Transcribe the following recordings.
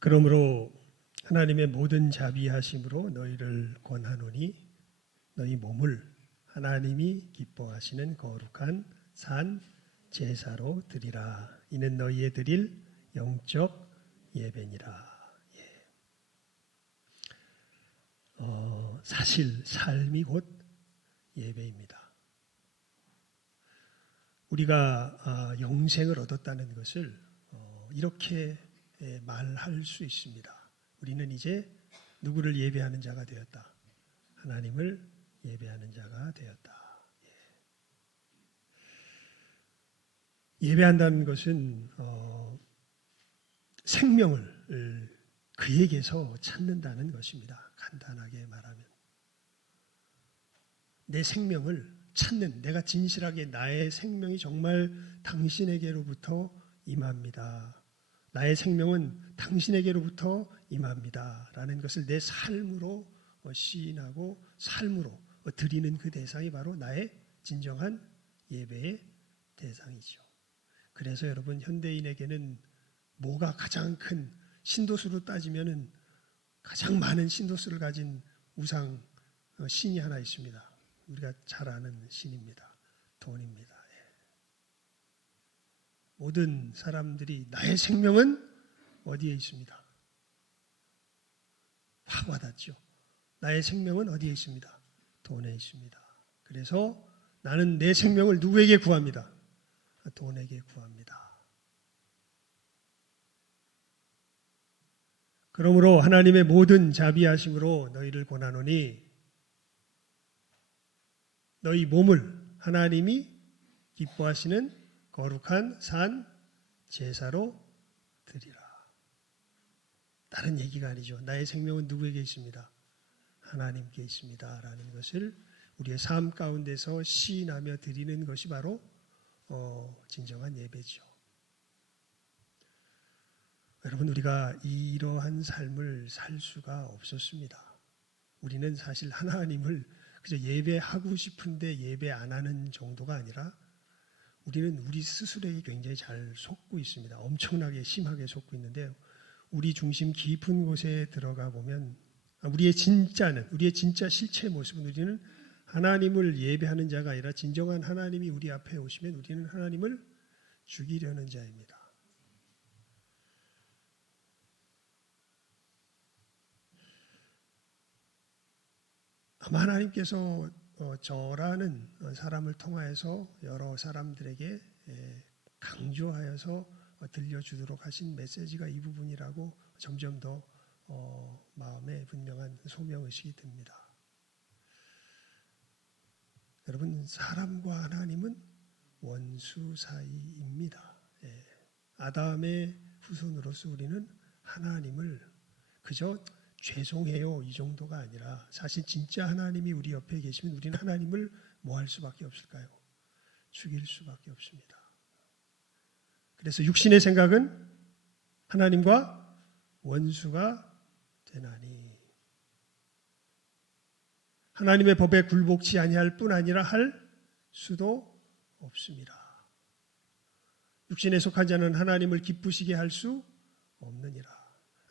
그러므로 하나님의 모든 자비하심으로 너희를 권하노니 너희 몸을 하나님이 기뻐하시는 거룩한 산 제사로 드리라. 이는 너희의 드릴 영적 예배니라. 사실 삶이 곧 예배입니다. 우리가 영생을 얻었다는 것을 이렇게 말할 수 있습니다. 우리는 이제 누구를 예배하는 자가 되었다. 하나님을 예배하는 자가 되었다. 예배한다는 것은 생명을 그에게서 찾는다는 것입니다. 간단하게 말하면 내 생명을 찾는, 내가 진실하게 나의 생명이 정말 당신에게로부터 임합니다. 나의 생명은 당신에게로부터 임합니다. 라는 것을 내 삶으로 시인하고 삶으로 드리는 그 대상이 바로 나의 진정한 예배의 대상이죠. 그래서 여러분, 현대인에게는 뭐가 가장 큰, 신도수로 따지면은 가장 많은 신도수를 가진 우상 신이 하나 있습니다. 우리가 잘 아는 신입니다. 돈입니다. 모든 사람들이 나의 생명은 어디에 있습니다. 확 와닿죠. 나의 생명은 어디에 있습니다. 돈에 있습니다. 그래서 나는 내 생명을 누구에게 구합니다. 돈에게 구합니다. 그러므로 하나님의 모든 자비하심으로 너희를 권하노니 너희 몸을 하나님이 기뻐하시는 거룩한 산 제사로 드리라. 다른 얘기가 아니죠. 나의 생명은 누구에게 있습니다. 하나님께 있습니다. 라는 것을 우리의 삶 가운데서 시인하며 드리는 것이 바로 진정한 예배죠. 여러분, 우리가 이러한 삶을 살 수가 없었습니다. 우리는 사실 하나님을 그저 예배하고 싶은데 예배 안 하는 정도가 아니라 우리는 우리 스스로에게 굉장히 잘 속고 있습니다. 엄청나게 심하게 속고 있는데요. 우리 중심 깊은 곳에 들어가 보면 우리의 진짜 실체 모습은 우리는 하나님을 예배하는 자가 아니라 진정한 하나님이 우리 앞에 오시면 우리는 하나님을 죽이려는 자입니다. 아마 하나님께서 저라는 사람을 통하여서 여러 사람들에게 강조하여서 들려주도록 하신 메시지가 이 부분이라고 점점 더 마음에 분명한 소명의식이 듭니다. 여러분, 사람과 하나님은 원수 사이입니다. 아담의 후손으로서 우리는 하나님을 그저 죄송해요 이 정도가 아니라 사실 진짜 하나님이 우리 옆에 계시면 우리는 하나님을 뭐 할 수밖에 없을까요? 죽일 수밖에 없습니다. 그래서 육신의 생각은 하나님과 원수가 되나니 하나님의 법에 굴복치 아니할 뿐 아니라 할 수도 없습니다. 육신에 속한 자는 하나님을 기쁘시게 할 수 없느니라.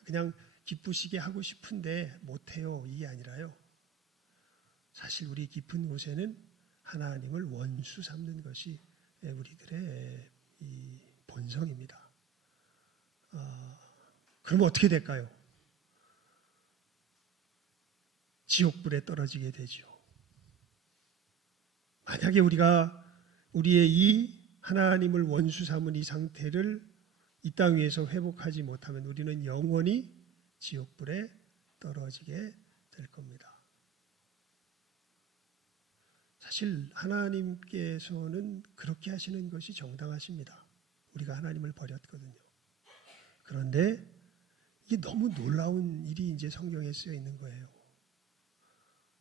그냥 기쁘시게 하고 싶은데 못해요 이게 아니라요. 사실 우리 깊은 곳에는 하나님을 원수 삼는 것이 우리들의 이 본성입니다. 그러면 어떻게 될까요? 지옥불에 떨어지게 되죠. 만약에 우리가 우리의 이 하나님을 원수 삼은 이 상태를 이 땅 위에서 회복하지 못하면 우리는 영원히 지옥불에 떨어지게 될 겁니다. 사실 하나님께서는 그렇게 하시는 것이 정당하십니다. 우리가 하나님을 버렸거든요. 그런데 이게 너무 놀라운 일이 이제 성경에 쓰여 있는 거예요.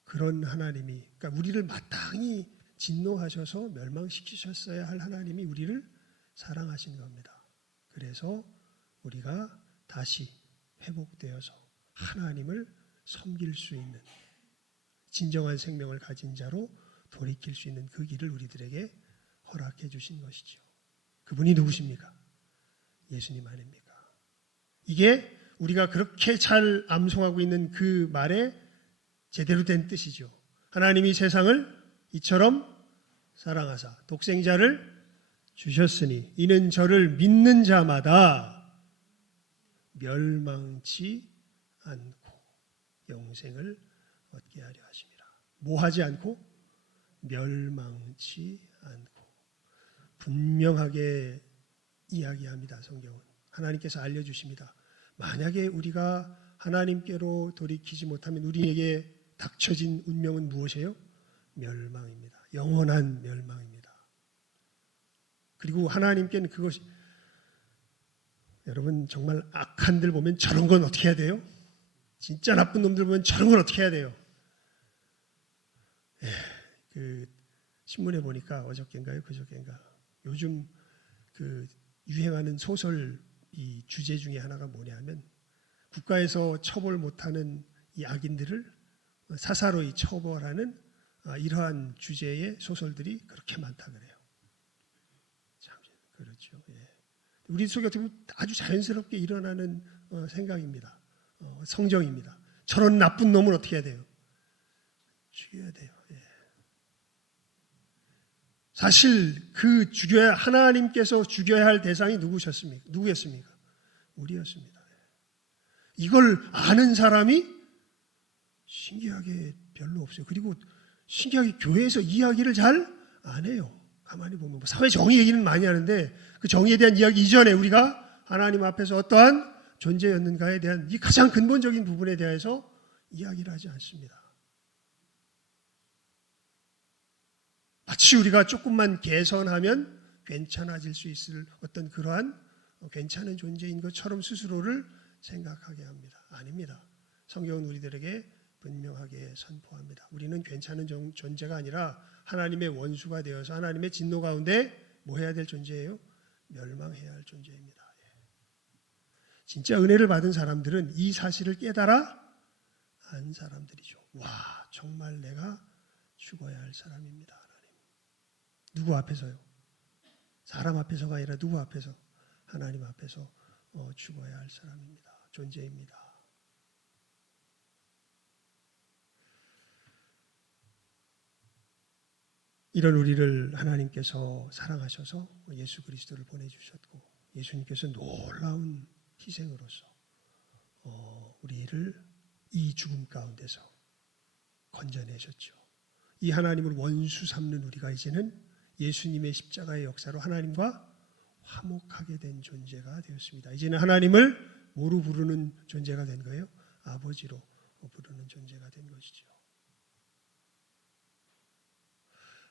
그런 하나님이, 그러니까 우리를 마땅히 진노하셔서 멸망시키셨어야 할 하나님이 우리를 사랑하신 겁니다. 그래서 우리가 다시 회복되어서 하나님을 섬길 수 있는 진정한 생명을 가진 자로 돌이킬 수 있는 그 길을 우리들에게 허락해 주신 것이죠. 그분이 누구십니까? 예수님 아닙니까? 이게 우리가 그렇게 잘 암송하고 있는 그 말의 제대로 된 뜻이죠. 하나님이 세상을 이처럼 사랑하사 독생자를 주셨으니 이는 저를 믿는 자마다 멸망치 않고 영생을 얻게 하려 하심이라. 뭐 하지 않고? 멸망치 않고. 분명하게 이야기합니다. 성경은. 하나님께서 알려주십니다. 만약에 우리가 하나님께로 돌이키지 못하면 우리에게 닥쳐진 운명은 무엇이에요? 멸망입니다. 영원한 멸망입니다. 그리고 하나님께는 그것이, 여러분 정말 악한들 보면 저런 건 어떻게 해야 돼요? 진짜 나쁜 놈들 보면 저런 건 어떻게 해야 돼요? 그 신문에 보니까 어저께인가요? 그저께인가? 요즘 그 유행하는 소설 이 주제 중에 하나가 뭐냐면 국가에서 처벌 못하는 이 악인들을 사사로이 처벌하는 이러한 주제의 소설들이 그렇게 많다 그래요. 참 그렇죠. 예. 우리 속에 어떻게 보면 아주 자연스럽게 일어나는 생각입니다. 성정입니다. 저런 나쁜 놈은 어떻게 해야 돼요? 죽여야 돼요. 예. 사실 그 죽여야 하나님께서 죽여야 할 대상이 누구셨습니까? 누구였습니까? 우리였습니다. 이걸 아는 사람이 신기하게 별로 없어요. 그리고 신기하게 교회에서 이야기를 잘 안 해요. 가만히 보면 사회 정의 얘기는 많이 하는데 그 정의에 대한 이야기 이전에 우리가 하나님 앞에서 어떠한 존재였는가에 대한 이 가장 근본적인 부분에 대해서 이야기를 하지 않습니다. 마치 우리가 조금만 개선하면 괜찮아질 수 있을 어떤 그러한 괜찮은 존재인 것처럼 스스로를 생각하게 합니다. 아닙니다. 성경은 우리들에게 분명하게 선포합니다. 우리는 괜찮은 존재가 아니라 하나님의 원수가 되어서 하나님의 진노 가운데 뭐 해야 될 존재예요? 멸망해야 할 존재입니다. 진짜 은혜를 받은 사람들은 이 사실을 깨달아 안 사람들이죠. 와, 정말 내가 죽어야 할 사람입니다. 하나님. 누구 앞에서요? 사람 앞에서가 아니라 누구 앞에서? 하나님 앞에서 죽어야 할 사람입니다. 존재입니다. 이런 우리를 하나님께서 사랑하셔서 예수 그리스도를 보내주셨고 예수님께서 놀라운 희생으로서 우리를 이 죽음 가운데서 건져내셨죠. 이 하나님을 원수 삼는 우리가 이제는 예수님의 십자가의 역사로 하나님과 화목하게 된 존재가 되었습니다. 이제는 하나님을 뭐로 부르는 존재가 된 거예요? 아버지로 부르는 존재가 된 것이죠.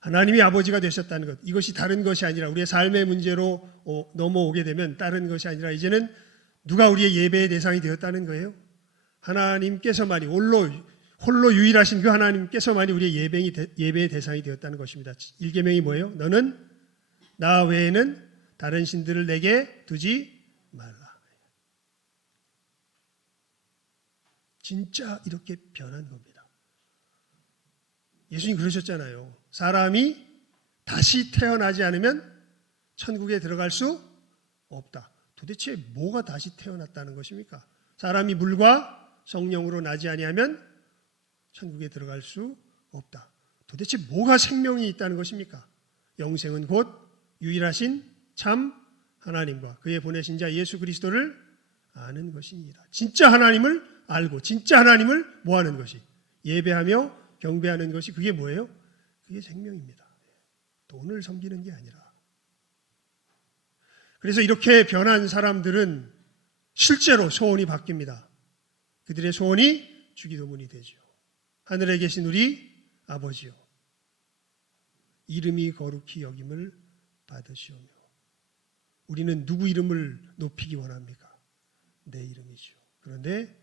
하나님이 아버지가 되셨다는 것, 이것이 다른 것이 아니라 우리의 삶의 문제로 넘어오게 되면 다른 것이 아니라 이제는 누가 우리의 예배의 대상이 되었다는 거예요? 하나님께서만이 홀로 유일하신 그 하나님께서만이 우리의 예배의 대상이 되었다는 것입니다. 1계명이 뭐예요? 너는 나 외에는 다른 신들을 내게 두지 말라. 진짜 이렇게 변한 겁니다. 예수님 그러셨잖아요. 사람이 다시 태어나지 않으면 천국에 들어갈 수 없다. 도대체 뭐가 다시 태어났다는 것입니까? 사람이 물과 성령으로 나지 아니하면 천국에 들어갈 수 없다. 도대체 뭐가 생명이 있다는 것입니까? 영생은 곧 유일하신 참 하나님과 그의 보내신 자 예수 그리스도를 아는 것입니다. 진짜 하나님을 알고 진짜 하나님을 뭐하는 것이? 예배하며 경배하는 것이 그게 뭐예요? 그게 생명입니다. 돈을 섬기는 게 아니라. 그래서 이렇게 변한 사람들은 실제로 소원이 바뀝니다. 그들의 소원이 주기도문이 되죠. 하늘에 계신 우리 아버지요, 이름이 거룩히 여김을 받으시오며. 우리는 누구 이름을 높이기 원합니까? 내 이름이죠. 그런데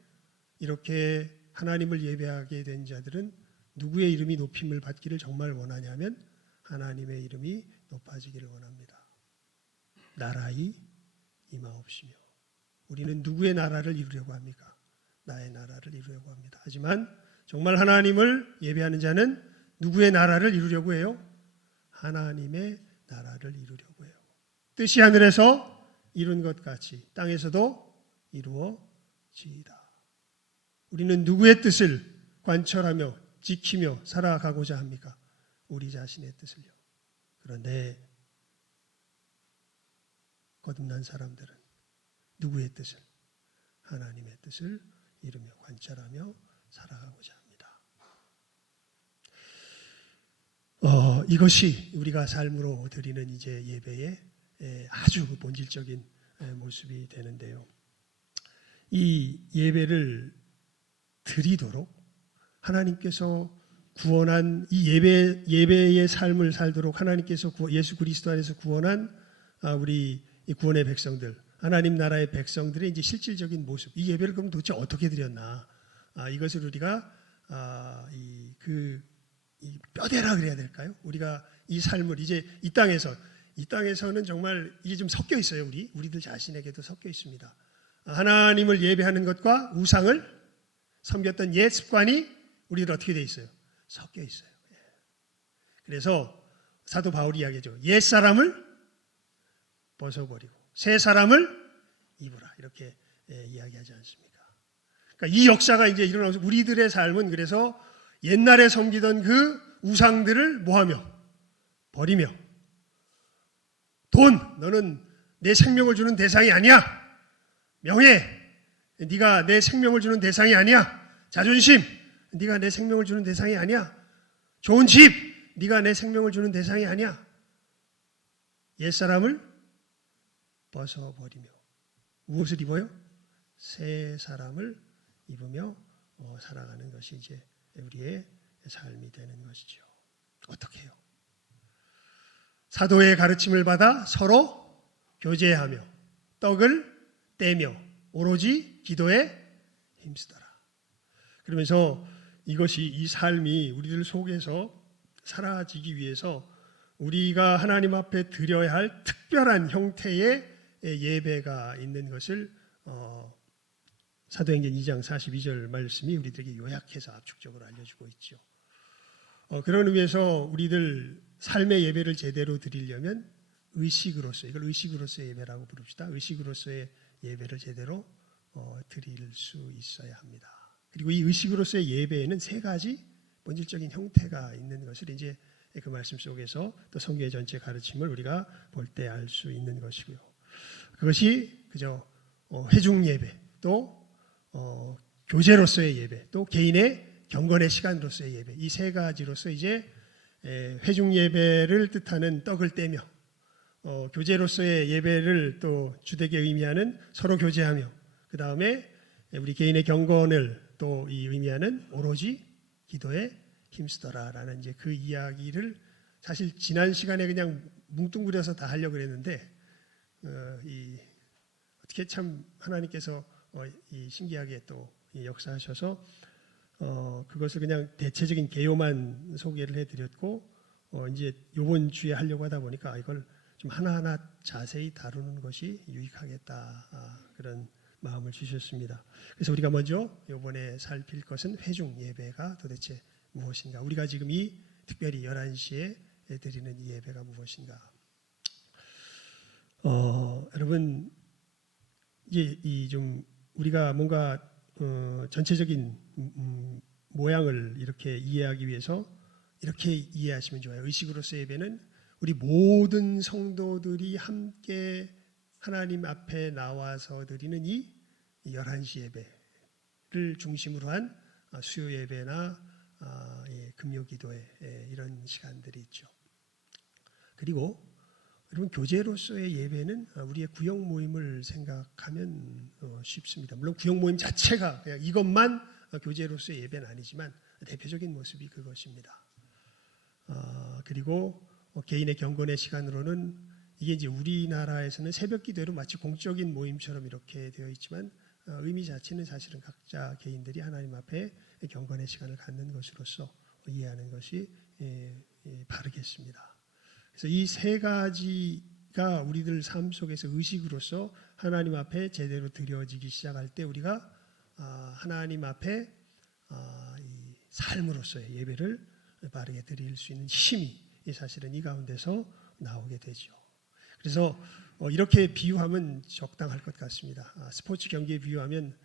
이렇게 하나님을 예배하게 된 자들은 누구의 이름이 높임을 받기를 정말 원하냐면 하나님의 이름이 높아지기를 원합니다. 나라의 임하옵시며. 우리는 누구의 나라를 이루려고 합니까? 나의 나라를 이루려고 합니다. 하지만 정말 하나님을 예배하는 자는 누구의 나라를 이루려고 해요? 하나님의 나라를 이루려고 해요. 뜻이 하늘에서 이룬 것 같이 땅에서도 이루어지리로다. 되지이다. 우리는 누구의 뜻을 관철하며 지키며 살아가고자 합니까? 우리 자신의 뜻을요. 그런데 거듭난 사람들은 누구의 뜻을? 하나님의 뜻을 이루며 관철하며 살아가고자 합니다. 이것이 우리가 삶으로 드리는 이제 예배의 아주 본질적인 모습이 되는데요. 이 예배를 드리도록 하나님께서 구원한 이 예배의 삶을 살도록 하나님께서 예수 그리스도 안에서 구원한 우리 구원의 백성들, 하나님 나라의 백성들의 이제 실질적인 모습, 이 예배를 그럼 도대체 어떻게 드렸나? 이것을 우리가 이 뼈대라 그래야 될까요? 우리가 이 삶을 이제 이 땅에서는 정말 이게 좀 섞여 있어요. 우리들 자신에게도 섞여 있습니다. 하나님을 예배하는 것과 우상을 섬겼던 옛 습관이 우리들 어떻게 돼 있어요? 섞여 있어요. 그래서 사도 바울이 이야기하죠. 옛 사람을 벗어버리고 새 사람을 입으라 이렇게 이야기하지 않습니까? 그러니까 이 역사가 이제 일어나서 우리들의 삶은 그래서 옛날에 섬기던 그 우상들을 뭐하며 버리며 돈, 너는 내 생명을 주는 대상이 아니야. 명예, 네가 내 생명을 주는 대상이 아니야. 자존심, 네가 내 생명을 주는 대상이 아니야. 좋은 집, 네가 내 생명을 주는 대상이 아니야. 옛사람을 벗어버리며 무엇을 입어요? 새 사람을 입으며 살아가는 것이 이제 우리의 삶이 되는 것이죠. 어떻게 해요? 사도의 가르침을 받아 서로 교제하며 떡을 떼며 오로지 기도에 힘쓰더라. 그러면서 이 삶이 우리들 속에서 사라지기 위해서 우리가 하나님 앞에 드려야 할 특별한 형태의 예배가 있는 것을 사도행전 2장 42절 말씀이 우리들에게 요약해서 압축적으로 알려주고 있죠. 그런 의미에서 우리들 삶의 예배를 제대로 드리려면 의식으로서, 이걸 의식으로서의 예배라고 부릅시다. 의식으로서의 예배를 제대로 드릴 수 있어야 합니다. 그리고 이 의식으로서의 예배에는 세 가지 본질적인 형태가 있는 것을 이제 그 말씀 속에서 또 성경의 전체 가르침을 우리가 볼 때 알 수 있는 것이고요. 그것이 그저 회중 예배, 또 교제로서의 예배, 또 개인의 경건의 시간으로서의 예배, 이 세 가지로서 이제 회중 예배를 뜻하는 떡을 떼며 교제로서의 예배를 또 주되게 의미하는 서로 교제하며 그 다음에 우리 개인의 경건을 또 이 의미하는 오로지 기도에 힘쓰더라라는 이제 그 이야기를 사실 지난 시간에 그냥 뭉뚱그려서 다 하려고 그랬는데 어떻게 참 하나님께서 이 신기하게 또 역사하셔서 그것을 그냥 대체적인 개요만 소개를 해드렸고 이제 이번 주에 하려고 하다 보니까 이걸 좀 하나하나 자세히 다루는 것이 유익하겠다 그런 마음을 주셨습니다. 그래서 우리가 먼저 이번에 살필 것은 회중 예배가 도대체 무엇인가? 우리가 지금 이 특별히 11시에 드리는 이 예배가 무엇인가? 여러분 이제 좀 우리가 뭔가 전체적인 모양을 이렇게 이해하기 위해서 이렇게 이해하시면 좋아요. 의식으로서 예배는 우리 모든 성도들이 함께 하나님 앞에 나와서 드리는 이 11시 예배를 중심으로 한 수요 예배나 금요 기도회 이런 시간들이 있죠. 그리고 여러분 교제로서의 예배는 우리의 구역 모임을 생각하면 쉽습니다. 물론 구역 모임 자체가 그냥 이것만 교제로서의 예배는 아니지만 대표적인 모습이 그것입니다. 그리고 개인의 경건의 시간으로는 이게 이제 우리나라에서는 새벽 기도로 마치 공적인 모임처럼 이렇게 되어 있지만 의미 자체는 사실은 각자 개인들이 하나님 앞에 경건의 시간을 갖는 것으로서 이해하는 것이 바르겠습니다. 그래서 이 세 가지가 우리들 삶 속에서 의식으로서 하나님 앞에 제대로 드려지기 시작할 때 우리가 하나님 앞에 이 삶으로서의 예배를 바르게 드릴 수 있는 힘이 사실은 이 가운데서 나오게 되죠. 그래서 이렇게 비유하면 적당할 것 같습니다. 스포츠 경기에 비유하면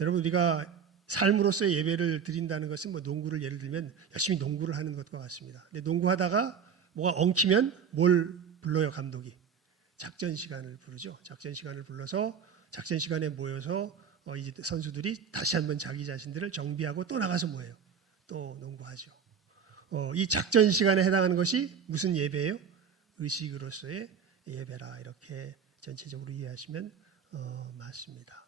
여러분 우리가 삶으로서의 예배를 드린다는 것은 뭐 농구를 예를 들면 열심히 농구를 하는 것과 같습니다. 근데 농구하다가 뭐가 엉키면 뭘 불러요 감독이? 작전 시간을 부르죠. 작전 시간을 불러서 작전 시간에 모여서 이제 선수들이 다시 한번 자기 자신들을 정비하고 또 나가서 뭐예요? 또 농구하죠. 이 작전 시간에 해당하는 것이 무슨 예배예요? 의식으로서의 예배라 이렇게 전체적으로 이해하시면 맞습니다.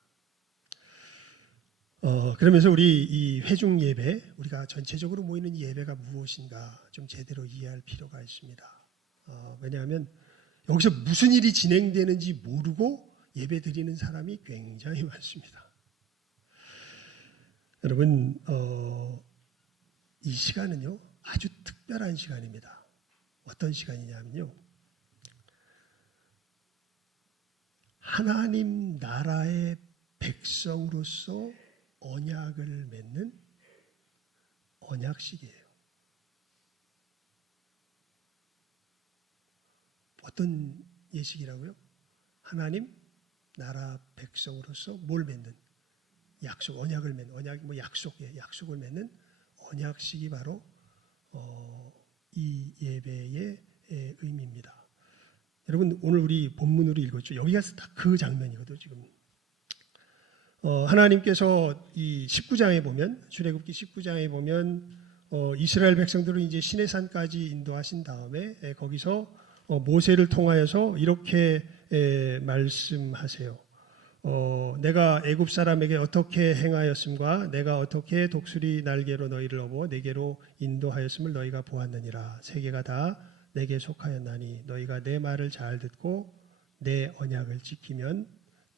그러면서 우리 이 회중 예배, 우리가 전체적으로 모이는 이 예배가 무엇인가 좀 제대로 이해할 필요가 있습니다. 왜냐하면 여기서 무슨 일이 진행되는지 모르고 예배 드리는 사람이 굉장히 많습니다. 여러분, 이 시간은요, 아주 특별한 시간입니다. 어떤 시간이냐면요, 하나님 나라의 백성으로서 언약을 맺는 언약식이에요. 어떤 예식이라고요? 하나님 나라 백성으로서 뭘 맺는? 약속, 언약을 맺는, 언약이 뭐 약속을 맺는 언약식이 바로 이 예배의 의미입니다. 여러분 오늘 우리 본문으로 읽었죠. 여기가 딱 그 장면이거든요. 지금 하나님께서 이 19장에 보면 출애굽기 19장에 보면 이스라엘 백성들을 이제 시내산까지 인도하신 다음에 거기서 모세를 통하여서 이렇게 말씀하세요. 내가 애굽 사람에게 어떻게 행하였음과 내가 어떻게 독수리 날개로 너희를 업어 내게로 인도하였음을 너희가 보았느니라. 세계가 다 내게 속하였나니 너희가 내 말을 잘 듣고 내 언약을 지키면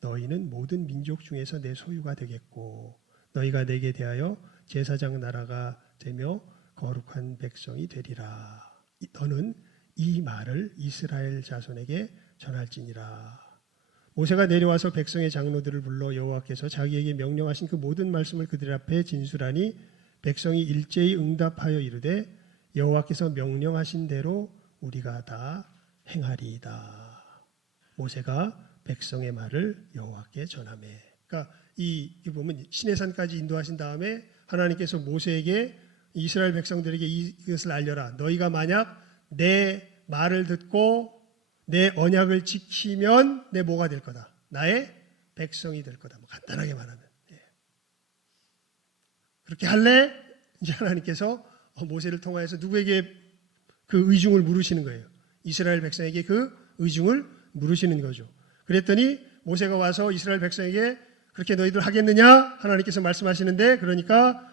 너희는 모든 민족 중에서 내 소유가 되겠고 너희가 내게 대하여 제사장 나라가 되며 거룩한 백성이 되리라. 너는 이 말을 이스라엘 자손에게 전할지니라. 모세가 내려와서 백성의 장로들을 불러 여호와께서 자기에게 명령하신 그 모든 말씀을 그들 앞에 진술하니 백성이 일제히 응답하여 이르되 여호와께서 명령하신 대로 우리가 다 행하리이다. 모세가 백성의 말을 여호와께 전하매. 그러니까 이 보면 시내산까지 인도하신 다음에 하나님께서 모세에게 이스라엘 백성들에게 이것을 알려라. 너희가 만약 내 말을 듣고 내 언약을 지키면 내 뭐가 될 거다. 나의 백성이 될 거다. 뭐 간단하게 말하면. 그렇게 할래? 이제 하나님께서 모세를 통하여서 누구에게 그 의중을 물으시는 거예요. 이스라엘 백성에게 그 의중을 물으시는 거죠. 그랬더니 모세가 와서 이스라엘 백성에게 그렇게 너희들 하겠느냐? 하나님께서 말씀하시는데 그러니까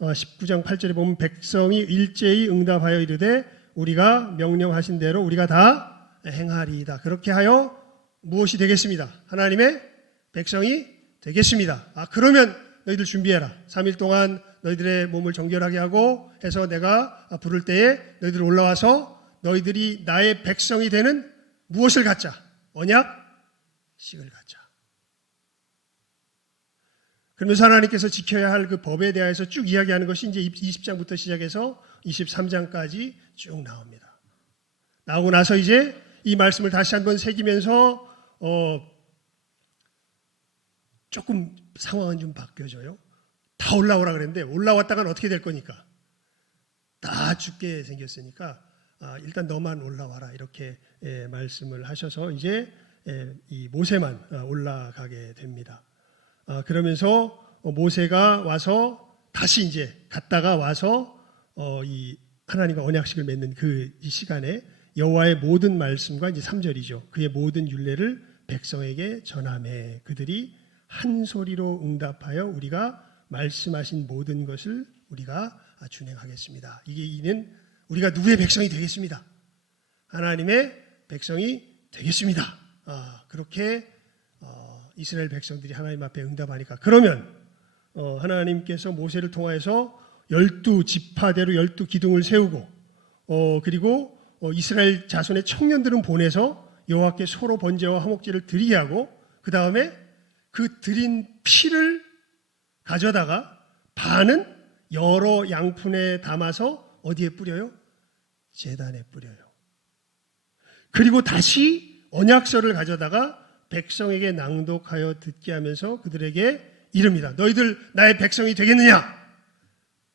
19장 8절에 보면 백성이 일제히 응답하여 이르되 우리가 명령하신 대로 우리가 다 행하리이다. 그렇게 하여 무엇이 되겠습니다. 하나님의 백성이 되겠습니다. 그러면 너희들 준비해라. 3일 동안 너희들의 몸을 정결하게 하고 해서 내가 부를 때에 너희들 올라와서 너희들이 나의 백성이 되는 무엇을 갖자? 언약식을 갖자. 그러면서 하나님께서 지켜야 할 그 법에 대해서 쭉 이야기하는 것이 이제 20장부터 시작해서 23장까지 쭉 나옵니다. 나오고 나서 이제 이 말씀을 다시 한번 새기면서 조금 상황은 좀 바뀌어져요. 다 올라오라 그랬는데 올라왔다간 어떻게 될 거니까 다 죽게 생겼으니까 일단 너만 올라와라 이렇게 말씀을 하셔서 이제 이 모세만 올라가게 됩니다. 그러면서 모세가 와서 다시 이제 갔다가 와서 이 하나님과 언약식을 맺는 그 이 시간에 여호와의 모든 말씀과 이제 3절이죠. 그의 모든 율례를 백성에게 전하매 그들이 한 소리로 응답하여 우리가 말씀하신 모든 것을 우리가 준행하겠습니다. 이는 우리가 누구의 백성이 되겠습니다. 하나님의 백성이 되겠습니다. 그렇게 이스라엘 백성들이 하나님 앞에 응답하니까 그러면 하나님께서 모세를 통하여서 12지파대로 12기둥을 세우고 그리고 이스라엘 자손의 청년들은 보내서 여호와께 소로 번제와 화목제를 드리게 하고 그 다음에 그 드린 피를 가져다가 반은 여러 양푼에 담아서 어디에 뿌려요? 제단에 뿌려요. 그리고 다시 언약서를 가져다가 백성에게 낭독하여 듣게 하면서 그들에게 이릅니다. 너희들 나의 백성이 되겠느냐?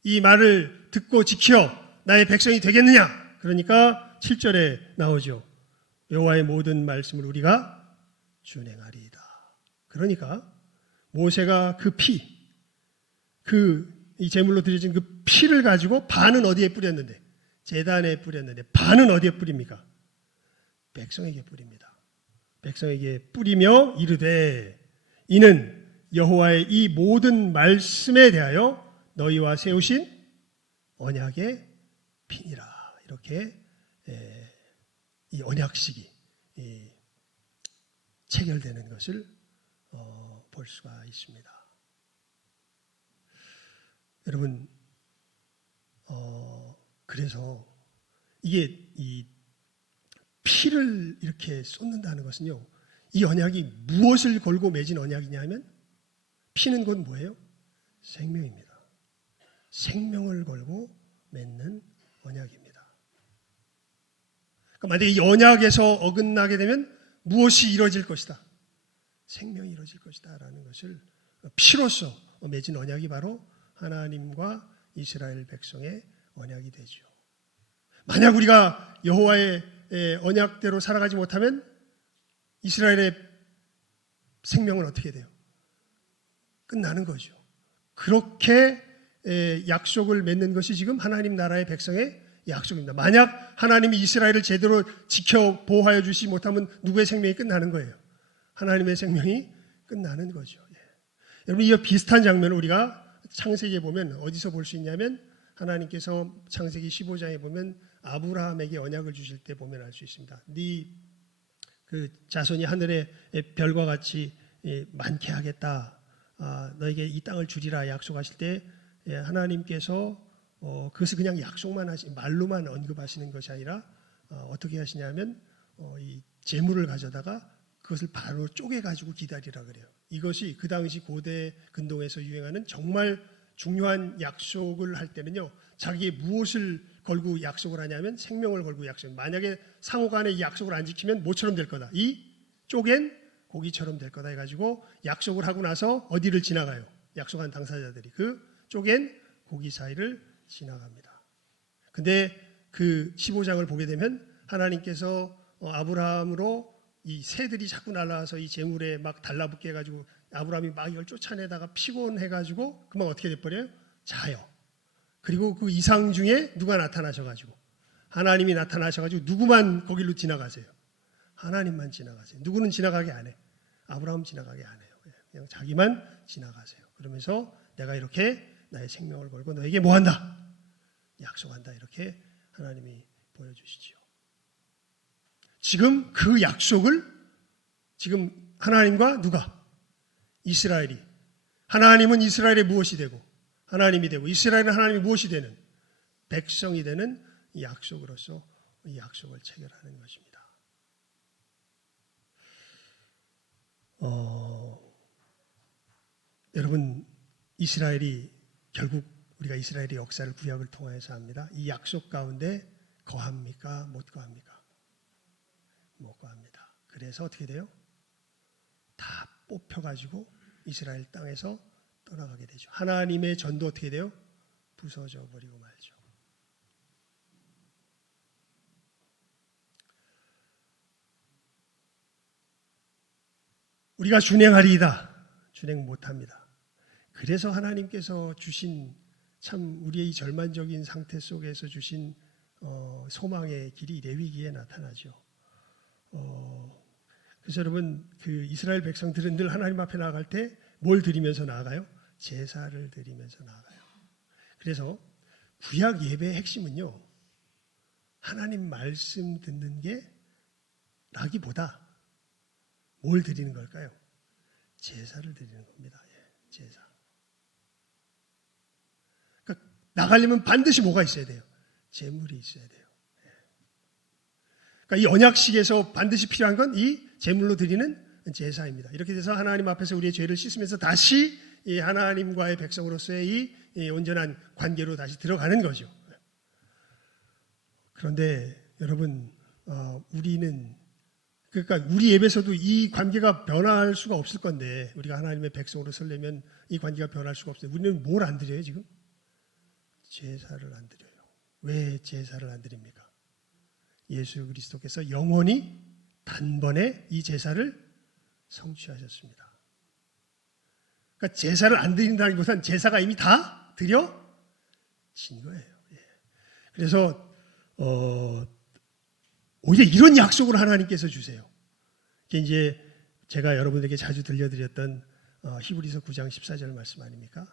이 말을 듣고 지켜 나의 백성이 되겠느냐? 그러니까 7절에 나오죠. 여호와의 모든 말씀을 우리가 준행하리이다. 그러니까 모세가 그 피, 이 제물로 드려진 그 피를 가지고 반은 어디에 뿌렸는데? 제단에 뿌렸는데 반은 어디에 뿌립니까? 백성에게 뿌립니다. 백성에게 뿌리며 이르되 이는 여호와의 이 모든 말씀에 대하여 너희와 세우신 언약의 피니라. 이렇게 이 언약식이 체결되는 것을 볼 수가 있습니다. 여러분, 그래서 이게 이 피를 이렇게 쏟는다는 것은요, 이 언약이 무엇을 걸고 맺은 언약이냐 하면 피는 곧 뭐예요? 생명입니다. 생명을 걸고 맺는 언약입니다. 그러니까 만약에 이 언약에서 어긋나게 되면 무엇이 이루어질 것이다? 생명이 이루어질 것이다 라는 것을 피로써 맺은 언약이 바로 하나님과 이스라엘 백성의 언약이 되죠. 만약 우리가 여호와의 언약대로 살아가지 못하면 이스라엘의 생명은 어떻게 돼요? 끝나는 거죠. 그렇게 약속을 맺는 것이 지금 하나님 나라의 백성의 약속입니다. 만약 하나님이 이스라엘을 제대로 지켜 보호하여 주시지 못하면 누구의 생명이 끝나는 거예요? 하나님의 생명이 끝나는 거죠. 여러분, 이 비슷한 장면을 우리가 창세기에 보면 어디서 볼 수 있냐면 하나님께서 창세기 15장에 보면 아브라함에게 언약을 주실 때 보면 알 수 있습니다. 네 그 자손이 하늘의 별과 같이 많게 하겠다. 너에게 이 땅을 주리라 약속하실 때 하나님께서 그것을 그냥 약속만 말로만 언급하시는 것이 아니라 어떻게 하시냐면 이 재물을 가져다가 그것을 바로 쪼개가지고 기다리라 그래요. 이것이 그 당시 고대 근동에서 유행하는 정말 중요한 약속을 할 때는요, 자기의 무엇을 걸고 약속을 하냐면 생명을 걸고 약속. 만약에 상호간에 이 약속을 안 지키면 뭐처럼 될 거다. 이 쪼갠 고기처럼 될 거다 해가지고 약속을 하고 나서 어디를 지나가요? 약속한 당사자들이 그 쪼갠 고기 사이를 지나갑니다. 근데 그 15장을 보게 되면 하나님께서 아브라함으로 이 새들이 자꾸 날아와서 이 재물에 막 달라붙게 해가지고 아브라함이 막 이걸 쫓아내다가 피곤해가지고 그만 어떻게 돼버려요? 자요. 그리고 그 이상 중에 누가 나타나셔가지고 하나님이 나타나셔가지고 누구만 거길로 지나가세요? 하나님만 지나가세요. 누구는 지나가게 안 해. 아브라함 지나가게 안 해요. 그냥 자기만 지나가세요. 그러면서 내가 이렇게 나의 생명을 걸고 너에게 뭐 한다? 약속한다. 이렇게 하나님이 보여주시지요. 지금 그 약속을 지금 하나님과 누가? 이스라엘이. 하나님은 이스라엘의 무엇이 되고 하나님이 되고 이스라엘은 하나님이 무엇이 되는? 백성이 되는 이 약속으로서 이 약속을 체결하는 것입니다. 여러분, 이스라엘이 결국 우리가 이스라엘의 역사를 구약을 통해서 합니다. 이 약속 가운데 거합니까? 못 거합니까? 못 거합니다. 그래서 어떻게 돼요? 다 뽑혀가지고 이스라엘 땅에서 떠나가게 되죠. 하나님의 전도 어떻게 돼요? 부서져 버리고 말죠. 우리가 준행하리이다. 준행 못합니다. 그래서 하나님께서 주신 참 우리의 이 절만적인 상태 속에서 주신 소망의 길이 레위기에 나타나죠. 그래서 여러분, 그 이스라엘 백성들은 늘 하나님 앞에 나아갈 때 뭘 드리면서 나아가요? 제사를 드리면서 나아가요. 그래서 구약 예배의 핵심은요, 하나님 말씀 듣는 게 라기보다 뭘 드리는 걸까요? 제사를 드리는 겁니다. 제사. 그러니까 나가려면 반드시 뭐가 있어야 돼요? 제물이 있어야 돼요. 그러니까 이 언약식에서 반드시 필요한 건 이 제물로 드리는 제사입니다. 이렇게 돼서 하나님 앞에서 우리의 죄를 씻으면서 다시 이 하나님과의 백성으로서의 이 온전한 관계로 다시 들어가는 거죠. 그런데 여러분, 우리는 그러니까 우리 예배에서도 이 관계가 변할 수가 없을 건데, 우리가 하나님의 백성으로 설려면 이 관계가 변할 수가 없어요. 우리는 뭘 안 드려요 지금? 제사를 안 드려요. 왜 제사를 안 드립니까? 예수 그리스도께서 영원히 단번에 이 제사를 성취하셨습니다. 그러니까 제사를 안 드린다기보다는 제사가 이미 다 드려진 거예요. 그래서 오히려 이런 약속을 하나님께서 주세요. 이게 이제 제가 여러분에게 자주 들려드렸던 히브리서 9장 14절 말씀 아닙니까?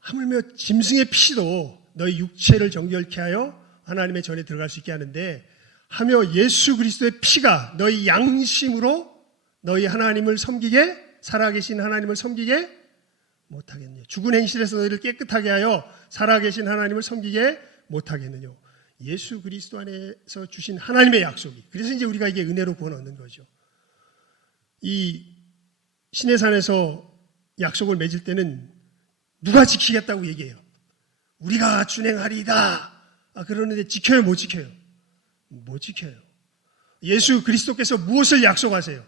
하물며 짐승의 피도 너희 육체를 정결케 하여 하나님의 전에 들어갈 수 있게 하는데, 하며 예수 그리스도의 피가 너희 양심으로 너희 하나님을 섬기게, 살아계신 하나님을 섬기게 못하겠느냐. 죽은 행실에서 너희를 깨끗하게 하여 살아계신 하나님을 섬기게 못하겠느냐. 예수 그리스도 안에서 주신 하나님의 약속이. 그래서 이제 우리가 이게 은혜로 구원 얻는 거죠. 이 시내산에서 약속을 맺을 때는 누가 지키겠다고 얘기해요? 우리가 준행하리이다. 그러는데 지켜요, 못 지켜요? 못 지켜요. 예수 그리스도께서 무엇을 약속하세요?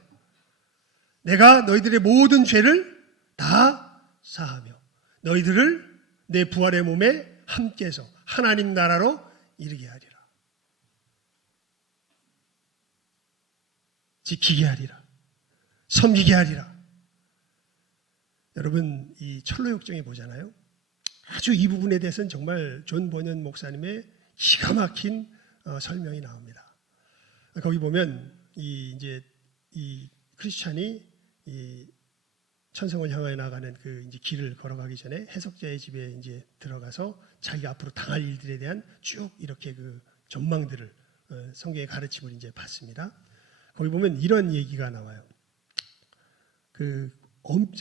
내가 너희들의 모든 죄를 다 사하며 너희들을 내 부활의 몸에 함께해서 하나님 나라로 이르게 하리라. 지키게 하리라. 섬기게 하리라. 여러분, 이 철로역정에 보잖아요. 아주 이 부분에 대해서는 정말 존 버년 목사님의 기가 막힌 설명이 나옵니다. 거기 보면 이 크리스찬이 이 천성을 향해 나가는 그 이제 길을 걸어가기 전에 해석자의 집에 이제 들어가서 자기가 앞으로 당할 일들에 대한 쭉 이렇게 그 전망들을 성경의 가르침을 이제 받습니다. 거기 보면 이런 얘기가 나와요.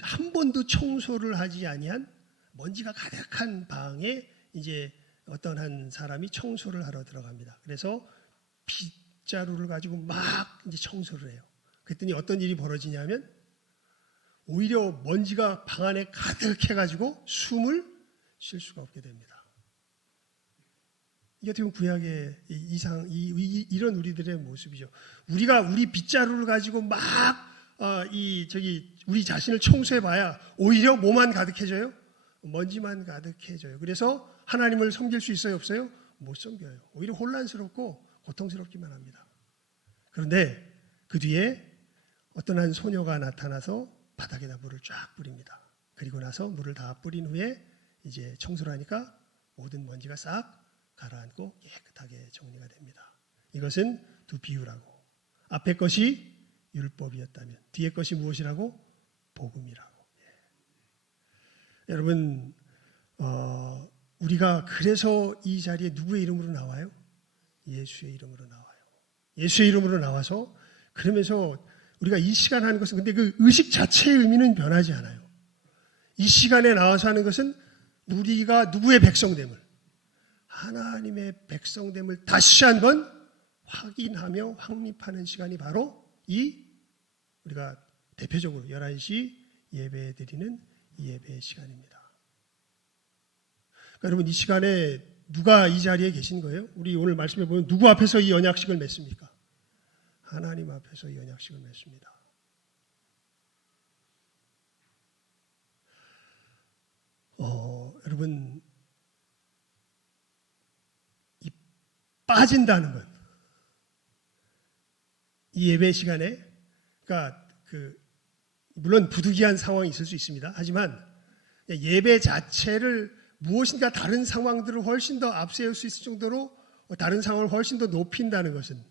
한 번도 청소를 하지 아니한 먼지가 가득한 방에 이제 어떤 한 사람이 청소를 하러 들어갑니다. 그래서 빗자루를 가지고 막 이제 청소를 해요. 그랬더니 어떤 일이 벌어지냐면 오히려 먼지가 방 안에 가득해가지고 숨을 쉴 수가 없게 됩니다. 이게 어떻게 보면 구약의 이런 우리들의 모습이죠. 우리가 우리 빗자루를 가지고 막 우리 자신을 청소해봐야 오히려 뭐만 가득해져요? 먼지만 가득해져요. 그래서 하나님을 섬길 수 있어요, 없어요? 못 섬겨요. 오히려 혼란스럽고 고통스럽기만 합니다. 그런데 그 뒤에 어떤 한 소녀가 나타나서 바닥에다 물을 쫙 뿌립니다. 그리고 나서 물을 다 뿌린 후에 이제 청소를 하니까 모든 먼지가 싹 가라앉고 깨끗하게 정리가 됩니다. 이것은 두 비유라고. 앞에 것이 율법이었다면 뒤에 것이 무엇이라고? 복음이라고. 여러분, 우리가 그래서 이 자리에 누구의 이름으로 나와요? 예수의 이름으로 나와요. 예수의 이름으로 나와서 그러면서 우리가 이 시간 하는 것은, 근데 그 의식 자체의 의미는 변하지 않아요. 이 시간에 나와서 하는 것은 우리가 누구의 백성됨을, 하나님의 백성됨을 다시 한번 확인하며 확립하는 시간이 바로 우리가 대표적으로 11시 예배 드리는 이 예배의 시간입니다. 그러니까 여러분, 이 시간에 누가 이 자리에 계신 거예요? 우리 오늘 말씀해 보면 누구 앞에서 이 언약식을 맺습니까? 하나님 앞에서 이 언약식을 맺습니다. 여러분, 이 빠진다는 것, 이 예배 시간에, 그러니까 물론 부득이한 상황이 있을 수 있습니다. 하지만 예배 자체를 무엇인가 다른 상황들을 훨씬 더 앞세울 수 있을 정도로 다른 상황을 훨씬 더 높인다는 것은,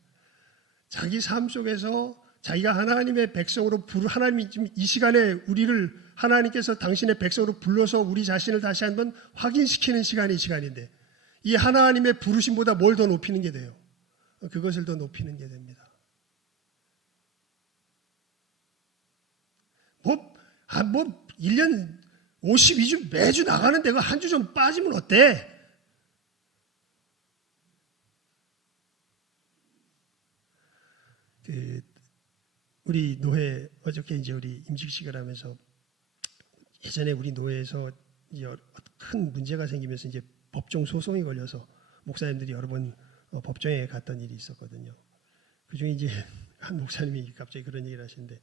자기 삶 속에서 자기가 하나님의 백성으로 하나님이 지금 이 시간에 우리를 하나님께서 당신의 백성으로 불러서 우리 자신을 다시 한번 확인시키는 시간이 이 시간인데, 이 하나님의 부르심보다 뭘 더 높이는 게 돼요? 그것을 더 높이는 게 됩니다. 1년 52주 매주 나가는데 그 한 주 좀 빠지면 어때? 우리 노회 어저께 이제 우리 임직식을 하면서, 예전에 우리 노회에서 큰 문제가 생기면서 이제 법정 소송이 걸려서 목사님들이 여러 번 법정에 갔던 일이 있었거든요. 그중에 이제 한 목사님이 갑자기 그런 얘기를 하시는데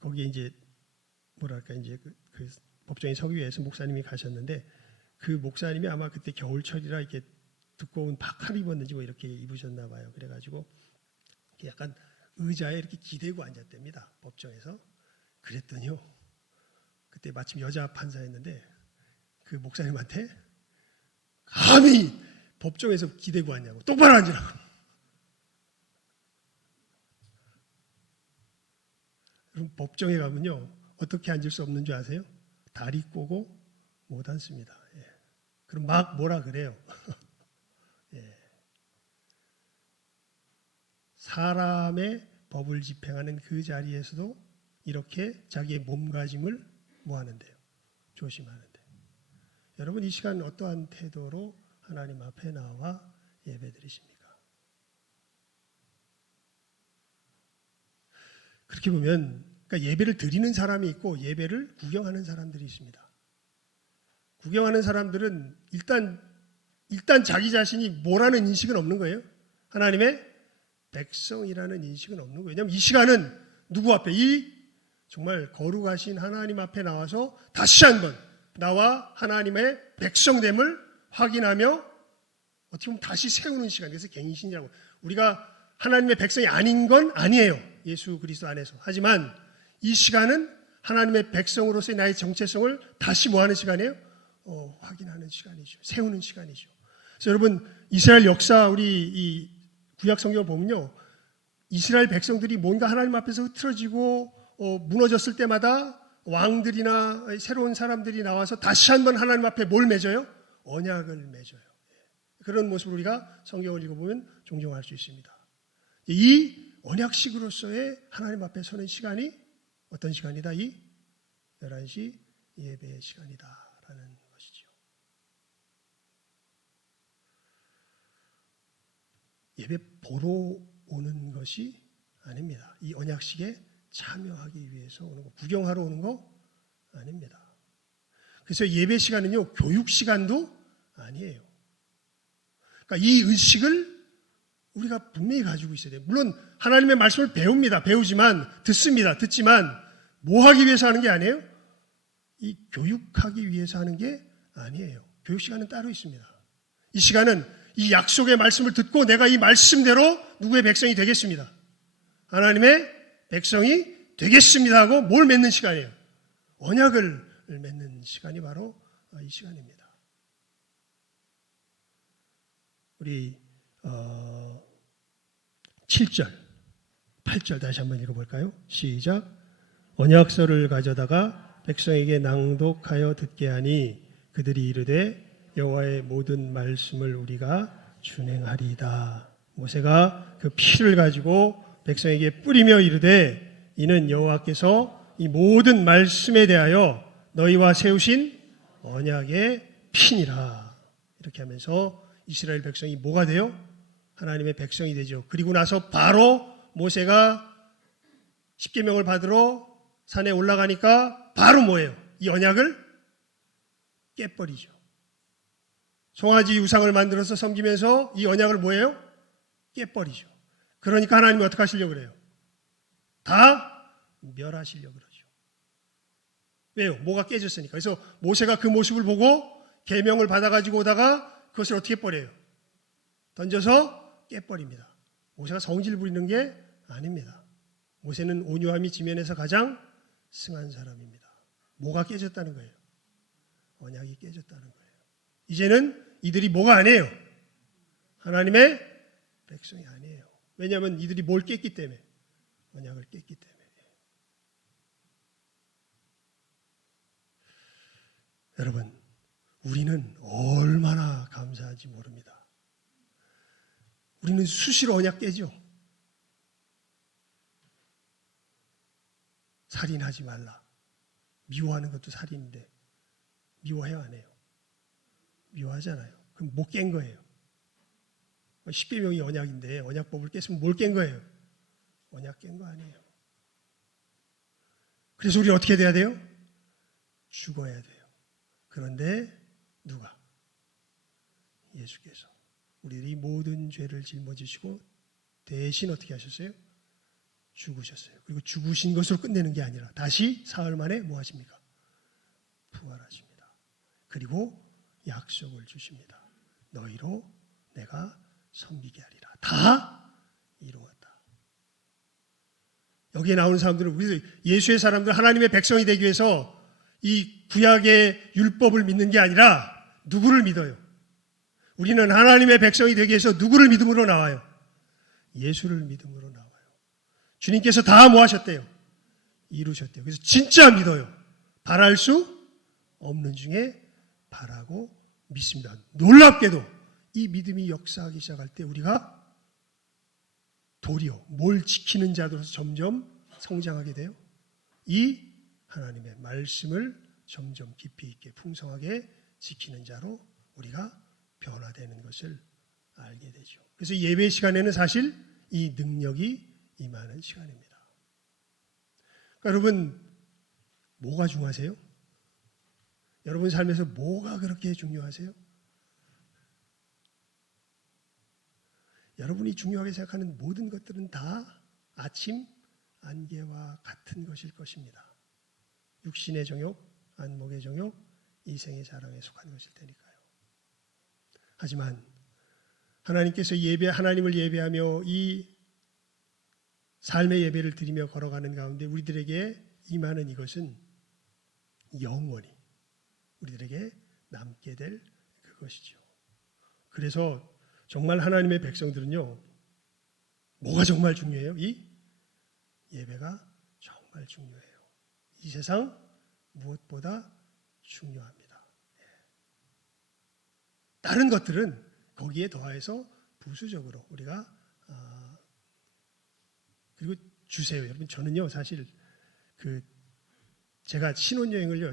거기에 이제 뭐랄까 이제 그 법정의 서기회에서 목사님이 가셨는데 그 목사님이 아마 그때 겨울철이라 이렇게 두꺼운 파카를 입었는지 뭐 이렇게 입으셨나 봐요. 그래가지고 약간 의자에 이렇게 기대고 앉았답니다. 법정에서. 그랬더니요. 그때 마침 여자 판사였는데 그 목사님한테 감히 법정에서 기대고 앉냐고 똑바로 앉으라고. 그럼 법정에 가면요. 어떻게 앉을 수 없는 줄 아세요? 다리 꼬고 못 앉습니다. 예. 그럼 막 뭐라 그래요. 예. 사람의 법을 집행하는 그 자리에서도 이렇게 자기의 몸가짐을 뭐 하는데요? 조심하는데. 여러분 이 시간 어떠한 태도로 하나님 앞에 나와 예배드리십니까? 그렇게 보면 그러니까 예배를 드리는 사람이 있고 예배를 구경하는 사람들이 있습니다. 구경하는 사람들은 일단 자기 자신이 뭐라는 인식은 없는 거예요. 하나님의 백성이라는 인식은 없는 거예요. 왜냐하면 이 시간은 누구 앞에? 이 정말 거룩하신 하나님 앞에 나와서 다시 한번 나와 하나님의 백성됨을 확인하며 어떻게 보면 다시 세우는 시간. 그래서 갱신이라고. 우리가 하나님의 백성이 아닌 건 아니에요. 예수 그리스도 안에서. 하지만 이 시간은 하나님의 백성으로서의 나의 정체성을 다시 뭐하는 시간이에요? 확인하는 시간이죠. 세우는 시간이죠. 그래서 여러분 이스라엘 역사 우리 이 구약 성경을 보면요. 이스라엘 백성들이 뭔가 하나님 앞에서 흐트러지고 무너졌을 때마다 왕들이나 새로운 사람들이 나와서 다시 한번 하나님 앞에 뭘 맺어요? 언약을 맺어요. 그런 모습을 우리가 성경을 읽어보면 종종 알 수 있습니다. 이 언약식으로서의 하나님 앞에 서는 시간이 어떤 시간이다? 이 11시 예배의 시간이다라는 것이죠. 예배 보러 오는 것이 아닙니다. 이 언약식에 참여하기 위해서 오는 거, 구경하러 오는 거 아닙니다. 그래서 예배 시간은요, 교육 시간도 아니에요. 그러니까 이 의식을 우리가 분명히 가지고 있어야 돼요. 물론 하나님의 말씀을 배웁니다. 배우지만 듣지만 뭐 하기 위해서 하는 게 아니에요? 이 교육하기 위해서 하는 게 아니에요. 교육 시간은 따로 있습니다. 이 시간은 이 약속의 말씀을 듣고 내가 이 말씀대로 누구의 백성이 되겠습니다. 하나님의 백성이 되겠습니다 하고 뭘 맺는 시간이에요? 언약을 맺는 시간이 바로 이 시간입니다. 우리 7절, 8절 다시 한번 읽어볼까요? 시작. 언약서를 가져다가 백성에게 낭독하여 듣게 하니 그들이 이르되 여호와의 모든 말씀을 우리가 준행하리이다. 모세가 그 피를 가지고 백성에게 뿌리며 이르되 이는 여호와께서 이 모든 말씀에 대하여 너희와 세우신 언약의 피니라. 이렇게 하면서 이스라엘 백성이 뭐가 돼요? 하나님의 백성이 되죠. 그리고 나서 바로 모세가 십계명을 받으러 산에 올라가니까 바로 뭐예요? 이 언약을 깨버리죠. 송아지 우상을 만들어서 섬기면서 이 언약을 뭐예요? 깨버리죠. 그러니까 하나님이 어떻게 하시려고 그래요? 다 멸하시려고 그러죠. 왜요? 뭐가 깨졌으니까. 그래서 모세가 그 모습을 보고 계명을 받아가지고 오다가 그것을 어떻게 버려요? 던져서 깨버립니다. 모세가 성질 부리는 게 아닙니다. 모세는 온유함이 지면에서 가장 승한 사람입니다. 뭐가 깨졌다는 거예요? 언약이 깨졌다는 거예요. 이제는 이들이 뭐가 아니에요? 하나님의 백성이 아니에요. 왜냐하면 이들이 뭘 깼기 때문에? 언약을 깼기 때문에. 여러분, 우리는 얼마나 감사한지 모릅니다. 우리는 수시로 언약 깨죠. 살인하지 말라. 미워하는 것도 살인인데 미워해요, 안 해요? 미워하잖아요. 그럼 못 깬 거예요. 십계명이 언약인데 언약법을 깼으면 뭘 깬 거예요? 언약 깬 거 아니에요. 그래서 우리 어떻게 돼야 돼요? 죽어야 돼요. 그런데 누가? 예수께서. 우리들이 모든 죄를 짊어지시고 대신 어떻게 하셨어요? 죽으셨어요. 그리고 죽으신 것으로 끝내는 게 아니라 다시 사흘 만에 뭐 하십니까? 부활하십니다. 그리고 약속을 주십니다. 너희로 내가 섬기게 하리라. 다 이루었다. 여기에 나오는 사람들은 우리 예수의 사람들, 하나님의 백성이 되기 위해서 이 구약의 율법을 믿는 게 아니라 누구를 믿어요? 우리는 하나님의 백성이 되기 위해서 누구를 믿음으로 나와요? 예수를 믿음으로 나와요. 주님께서 다 뭐 하셨대요? 이루셨대요. 그래서 진짜 믿어요. 바랄 수 없는 중에 바라고 믿습니다. 놀랍게도 이 믿음이 역사하기 시작할 때 우리가 도리어 뭘 지키는 자로서 점점 성장하게 돼요. 이 하나님의 말씀을 점점 깊이 있게 풍성하게 지키는 자로 우리가 변화되는 것을 알게 되죠. 그래서 예배 시간에는 사실 이 능력이 임하는 시간입니다. 그러니까 여러분, 뭐가 중요하세요? 여러분 삶에서 뭐가 그렇게 중요하세요? 여러분이 중요하게 생각하는 모든 것들은 다 아침 안개와 같은 것일 것입니다. 육신의 정욕, 안목의 정욕, 이생의 자랑에 속한 것일 테니까요. 하지만 하나님께서 하나님을 예배하며 이 삶의 예배를 드리며 걸어가는 가운데 우리들에게 임하는 이것은 영원히 우리들에게 남게 될 그것이죠. 그래서 정말 하나님의 백성들은요, 뭐가 정말 중요해요? 이 예배가 정말 중요해요. 이 세상 무엇보다 중요합니다. 다른 것들은 거기에 더해서 부수적으로 우리가 그리고 주세요. 여러분, 저는요 사실 제가 신혼여행을요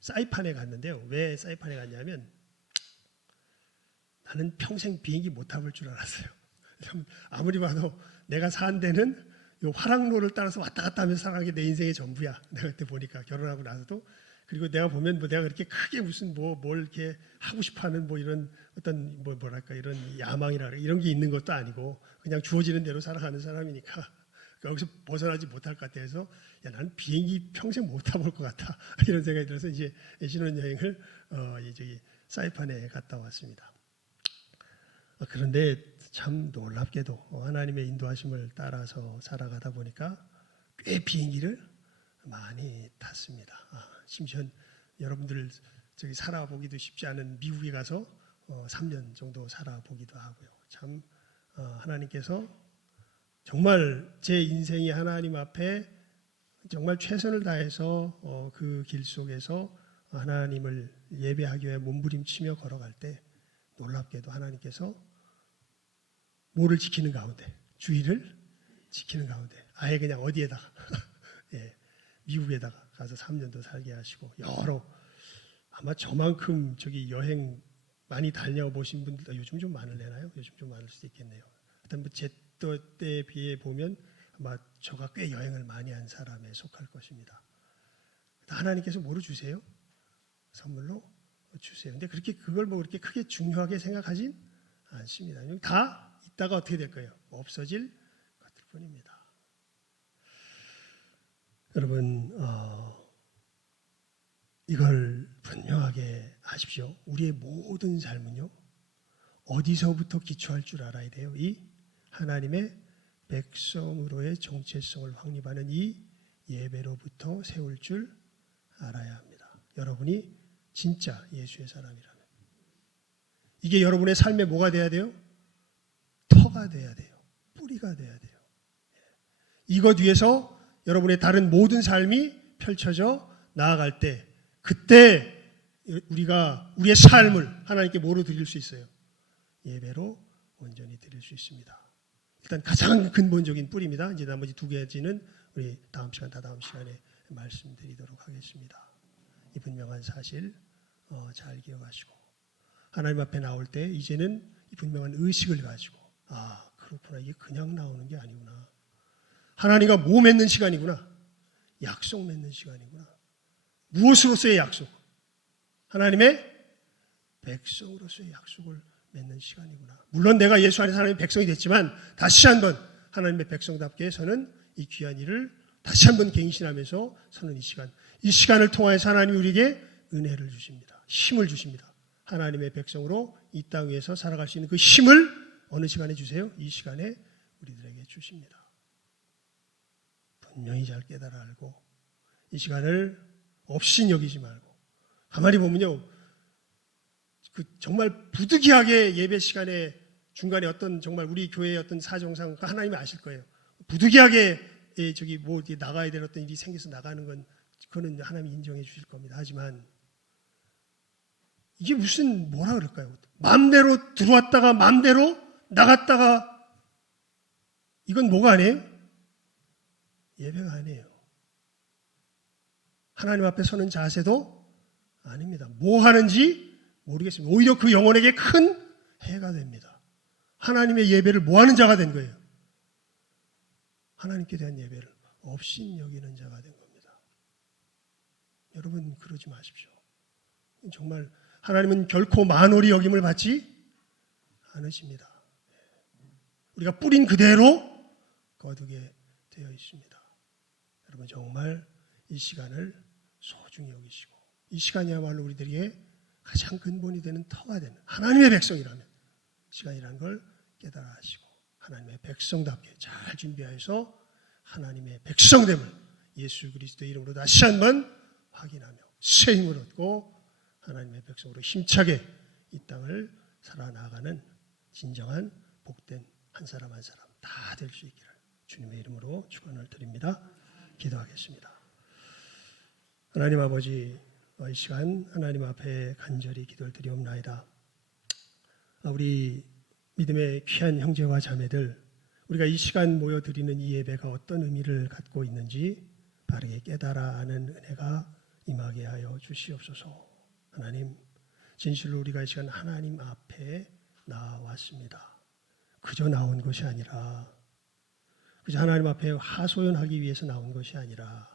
사이판에 갔는데요. 왜 사이판에 갔냐면 나는 평생 비행기 못 타볼 줄 알았어요. 아무리 봐도 내가 산 데는 요 화랑로를 따라서 왔다 갔다 하면서 살아가는 게 내 인생의 전부야. 내가 그때 보니까 결혼하고 나서도. 그리고 내가 보면 뭐 내가 그렇게 크게 무슨 뭘 이렇게 하고 싶어하는 뭐 이런 어떤 뭐랄까 이런 야망이라 이런 게 있는 것도 아니고 그냥 주어지는 대로 살아가는 사람이니까 여기서 벗어나지 못할 것 같아서 야, 나는 비행기 평생 못 타볼 것 같아 이런 생각이 들어서 이제 신혼여행을 저기 사이판에 갔다 왔습니다. 그런데 참 놀랍게도 하나님의 인도하심을 따라서 살아가다 보니까 꽤 비행기를 많이 탔습니다. 심지어 여러분들 저기 살아보기도 쉽지 않은 미국에 가서 3년 정도 살아보기도 하고요. 참 하나님께서 정말 제 인생이 하나님 앞에 정말 최선을 다해서 그 길 속에서 하나님을 예배하기 위해 몸부림치며 걸어갈 때 놀랍게도 하나님께서 뭐를 지키는 가운데, 주의를 지키는 가운데 아예 그냥 어디에다가 예, 미국에다가 가서 3년도 살게 하시고 여러 아마 저만큼 저기 여행 많이 다녀보신 분들 요즘 좀 많을래나요? 요즘 좀 많을 수도 있겠네요. 일단 제 때에 비해 보면 아마 저가 꽤 여행을 많이 한 사람에 속할 것입니다. 하나님께서 뭐로 주세요? 선물로 주세요. 근데 그렇게 그걸 뭐 그렇게 크게 중요하게 생각하진 않습니다. 다 있다가 어떻게 될 거예요? 없어질 것들 뿐입니다. 여러분, 이걸 분명하게 아십시오. 우리의 모든 삶은요, 어디서부터 기초할 줄 알아야 돼요. 이 하나님의 백성으로의 정체성을 확립하는 이 예배로부터 세울 줄 알아야 합니다. 여러분이 진짜 예수의 사람이라면. 이게 여러분의 삶에 뭐가 돼야 돼요? 터가 돼야 돼요. 뿌리가 돼야 돼요. 이것 위에서 여러분의 다른 모든 삶이 펼쳐져 나아갈 때 그때 우리가 우리의 삶을 하나님께 뭐로 드릴 수 있어요? 예배로 온전히 드릴 수 있습니다. 일단 가장 근본적인 뿌리입니다. 이제 나머지 두 가지는 우리 다음 시간에 말씀드리도록 하겠습니다. 이 분명한 사실 잘 기억하시고 하나님 앞에 나올 때 이제는 이 분명한 의식을 가지고 그렇구나. 이게 그냥 나오는 게 아니구나. 하나님과 뭐 맺는 시간이구나. 약속 맺는 시간이구나. 무엇으로서의 약속? 하나님의 백성으로서의 약속을 맺는 시간이구나. 물론 내가 예수 안에서 하나님의 백성이 됐지만 다시 한번 하나님의 백성답게 서는 이 귀한 일을 다시 한번 갱신하면서 서는 이 시간을 통하여서 하나님이 우리에게 은혜를 주십니다. 힘을 주십니다. 하나님의 백성으로 이 땅 위에서 살아갈 수 있는 그 힘을 어느 시간에 주세요? 이 시간에 우리들에게 주십니다. 분명히 잘 깨달아 알고 이 시간을 없인 여기지 말고 가만히 보면요, 정말 부득이하게 예배 시간에 중간에 정말 우리 교회의 어떤 사정상 하나님이 아실 거예요. 부득이하게 나가야 될 어떤 일이 생겨서 나가는 건 그거는 하나님이 인정해 주실 겁니다. 하지만 이게 무슨 뭐라 그럴까요? 마음대로 들어왔다가 마음대로 나갔다가 이건 뭐가 아니에요? 예배가 아니에요. 하나님 앞에 서는 자세도 아닙니다. 뭐 하는지 모르겠습니다. 오히려 그 영혼에게 큰 해가 됩니다. 하나님의 예배를 뭐 하는 자가 된 거예요? 하나님께 대한 예배를 없인 여기는 자가 된 겁니다. 여러분 그러지 마십시오. 정말 하나님은 결코 만홀히 여김을 받지 않으십니다. 우리가 뿌린 그대로 거두게 되어 있습니다. 여러분 정말 이 시간을 소중히 여기시고 이 시간이야말로 우리들에게 가장 근본이 되는 터가 되는 하나님의 백성이라면 시간이라는 걸 깨달아 하시고 하나님의 백성답게 잘 준비하여서 하나님의 백성됨을 예수 그리스도의 이름으로 다시 한번 확인하며 새 힘을 얻고 하나님의 백성으로 힘차게 이 땅을 살아나가는 진정한 복된 한 사람 한 사람 다 될 수 있기를 주님의 이름으로 축원을 드립니다. 기도하겠습니다. 하나님 아버지, 이 시간 하나님 앞에 간절히 기도를 드리옵나이다. 우리 믿음의 귀한 형제와 자매들, 우리가 이 시간 모여드리는 이 예배가 어떤 의미를 갖고 있는지 바르게 깨달아 아는 은혜가 임하게 하여 주시옵소서. 하나님, 진실로 우리가 이 시간 하나님 앞에 나왔습니다. 그저 나온 것이 아니라, 그저 하나님 앞에 하소연하기 위해서 나온 것이 아니라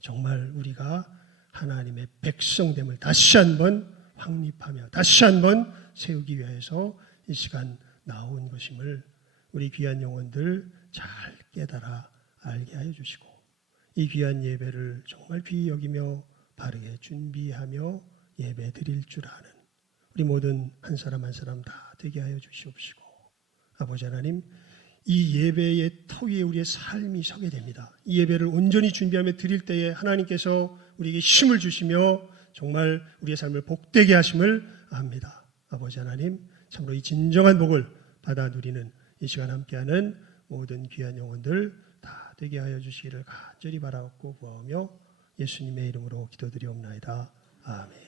정말 우리가 하나님의 백성됨을 다시 한번 확립하며 다시 한번 세우기 위해서 이 시간 나온 것임을 우리 귀한 영혼들 잘 깨달아 알게 하여 주시고 이 귀한 예배를 정말 귀히 여기며 바르게 준비하며 예배 드릴 줄 아는 우리 모든 한 사람 한 사람 다 되게 하여 주시옵시고 아버지 하나님, 이 예배의 터 위에 우리의 삶이 서게 됩니다. 이 예배를 온전히 준비하며 드릴 때에 하나님께서 우리에게 힘을 주시며 정말 우리의 삶을 복되게 하심을 압니다. 아버지 하나님, 참으로 이 진정한 복을 받아 누리는 이 시간 함께하는 모든 귀한 영혼들 다 되게 하여 주시기를 간절히 바라옵고 구하오며 예수님의 이름으로 기도드리옵나이다. 아멘.